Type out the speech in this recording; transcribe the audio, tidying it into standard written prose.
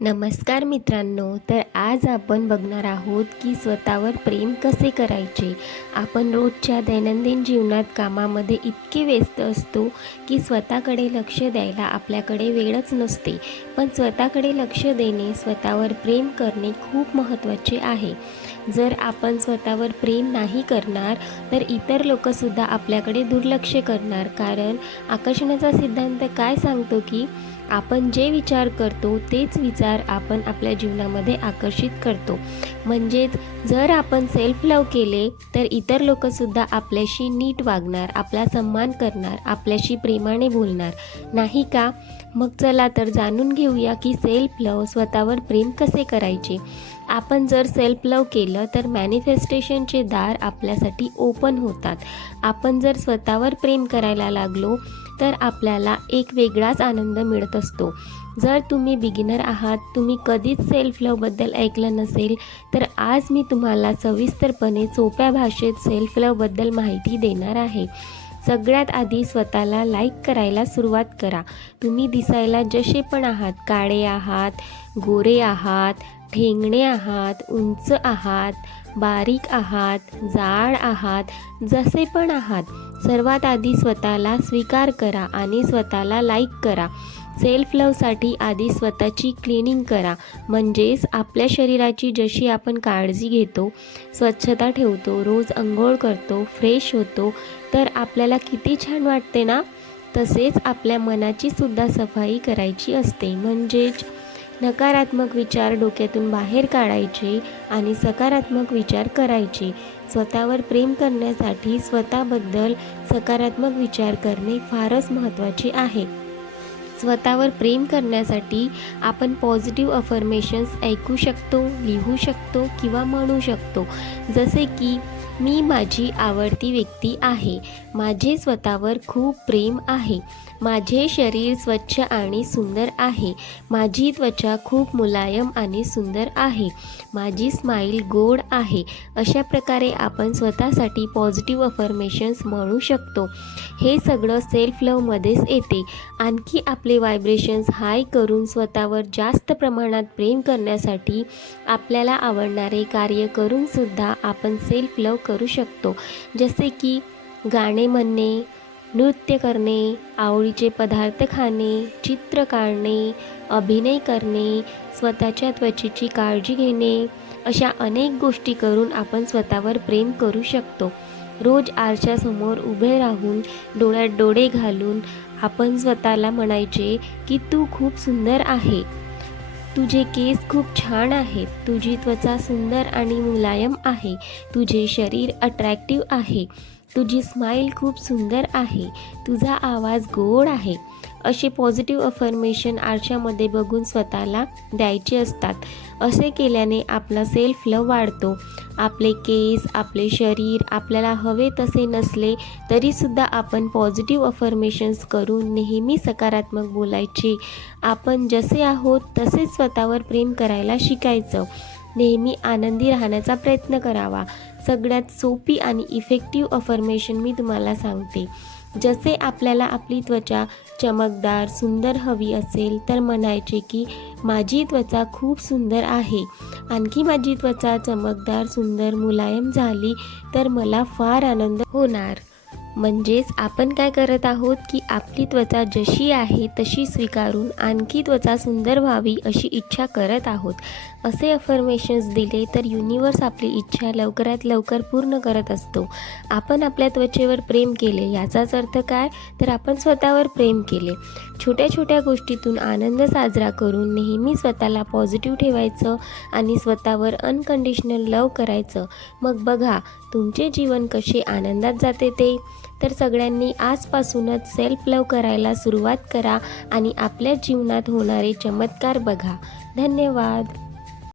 नमस्कार मित्रांनो, तर आज आपण बघणार आहोत की स्वतःवर प्रेम कसे करायचे। आपण रोजच्या दैनंदिन जीवनात कामामध्ये इतके व्यस्त असतो की स्वतःकडे लक्ष द्यायला आपल्याकडे वेळच नसते। पण स्वतःकडे लक्ष देणे, स्वतःवर प्रेम करणे खूप महत्त्वाचे आहे। जर आपण स्वतःवर प्रेम नाही करणार तर इतर लोकसुद्धा आपल्याकडे दुर्लक्ष करणार, कारण आकर्षणाचा सिद्धांत काय सांगतो की आपण जे विचार करतो तेच विचार आपण आपल्या जीवनामध्ये आकर्षित करतो। म्हणजेच जर आपण सेल्फ लव केले तर इतर लोकसुद्धा आपल्याशी नीट वागणार, आपला सन्मान करणार, आपल्याशी प्रेमाने बोलणार, नाही का? मग चला तर जाणून घेऊया की सेल्फ लव, स्वतःवर प्रेम कसे करायचे। आपण जर सेल्फ लव केलं तर मॅनिफेस्टेशनचे दार आपल्यासाठी ओपन होतात। आपण जर स्वतःवर प्रेम करायला लागलो तर आपल्याला एक वेगळाच आनंद मिळत असतो। जर तुम्ही बिगिनर आहात, तुम्ही कधीच सेल्फ लवबद्दल ऐकलं नसेल, तर आज मी तुम्हाला सविस्तरपणे सोप्या भाषेत सेल्फ लवबद्दल माहिती देणार आहे। सगळ्यात आधी स्वतःला लाईक करायला सुरुवात करा। तुम्ही दिसायला जसे पण आहात, काळे आहात, गोरे आहात, ठेंगणे आहात, उंच आहात, बारीक आहात, जाड आहात, जसे पण आहात, सर्वात आधी स्वतःला स्वीकार करा आणि स्वतःला लाईक करा। सेल्फ लवसाठी आधी स्वतःची क्लिनिंग करा, म्हणजेच आपल्या शरीराची जशी आपण काळजी घेतो, स्वच्छता ठेवतो, रोज अंघोळ करतो, फ्रेश होतो, तर आपल्याला किती छान वाटते ना। तसेच आपल्या मनाची सुद्धा सफाई करायची असते, म्हणजेच नकारात्मक विचार डोक्यातून बाहेर काढायचे आणि सकारात्मक विचार करायचे। स्वतःवर प्रेम करण्यासाठी स्वतःबद्दल सकारात्मक विचार करणे फारच महत्त्वाचे आहे। स्वतःवर प्रेम करण्यासाठी आपण पॉझिटिव्ह अफर्मेशन्स ऐकू शकतो, लिहू शकतो किंवा म्हणू शकतो, जसे की मी माझी आवडती व्यक्ती आहे, माझे स्वतःवर खूप प्रेम आहे, माझे शरीर स्वच्छ आणि सुंदर आहे, माझी त्वचा खूप मुलायम आणि सुंदर आहे, माझी स्माईल गोड आहे। अशा प्रकारे आपण स्वतःसाठी पॉझिटिव्ह अफर्मेशन्स म्हणू शकतो। हे सगळं सेल्फ लवमध्येच येते। आणखी आपले व्हायब्रेशन्स हाय करून स्वतःवर जास्त प्रमाणात प्रेम करण्यासाठी आपल्याला आवडणारे कार्य करूनसुद्धा आपण सेल्फ लव करू शकतो, जसे की गाणे म्हणणे, नृत्य करणे, आवडीचे पदार्थ खाणे, चित्र काढणे, अभिनय करणे, स्वतःच्या त्वचेची काळजी घेणे, अशा अनेक गोष्टी करून आपण स्वतःवर प्रेम करू शकतो। रोज आरशासमोर उभे राहून डोळ्यात डोळे घालून आपण स्वतःला म्हणायचे की तू खूप सुंदर आहे, तुझे केस खूप छान आहेत, तुझी त्वचा सुंदर आणि मुलायम आहे, तुझे शरीर अट्रॅक्टिव्ह आहे, तुझी स्माईल खूप सुंदर आहे, तुझा आवाज गोड आहे। असे पॉझिटिव्ह अफर्मेशन आरशामध्ये बघून स्वतःला द्यायचे असतात। असे केल्याने आपला सेल्फ लव वाढतो। आपले केस, आपले शरीर आपल्याला हवे तसे नसले तरीसुद्धा आपण पॉझिटिव्ह अफर्मेशन्स करून नेहमी सकारात्मक बोलायचे। आपण जसे आहोत तसेच स्वतःवर प्रेम करायला शिकायचं। नेहमी आनंदी राहण्याचा प्रयत्न करावा। सगळ्यात सोपी आणि इफेक्टिव्ह अफर्मेशन मी तुम्हाला सांगते। जसे आपल्याला आपली त्वचा चमकदार सुंदर हवी असेल तर म्हणायचे की माझी त्वचा खूप सुंदर आहे, आणखी माझी त्वचा चमकदार सुंदर मुलायम झाली तर मला फार आनंद होणार। म्हणजेच आपण काय करत आहोत की आपली त्वचा जशी आहे तशी स्वीकारून आणखी त्वचा सुंदर व्हावी अशी इच्छा करत आहोत। असे अफर्मेशन्स दिले तर युनिवर्स आपली इच्छा लवकरात लवकर पूर्ण करत असतो। आपण आपल्या त्वचेवर प्रेम केले याचाच अर्थ काय, तर आपण स्वतःवर प्रेम केले। छोट्या छोट्या गोष्टीतून आनंद साजरा करून नेहमी स्वतःला पॉझिटिव्ह ठेवायचं आणि स्वतःवर अनकंडिशनल लव करायचं। मग बघा तुमचे जीवन कसे आनंदात जाते ते। तर सगळ्यांनी आजपासूनच सेल्फ लव करायला सुरुवात करा आणि आपल्या जीवनात होणारे चमत्कार बघा। धन्यवाद।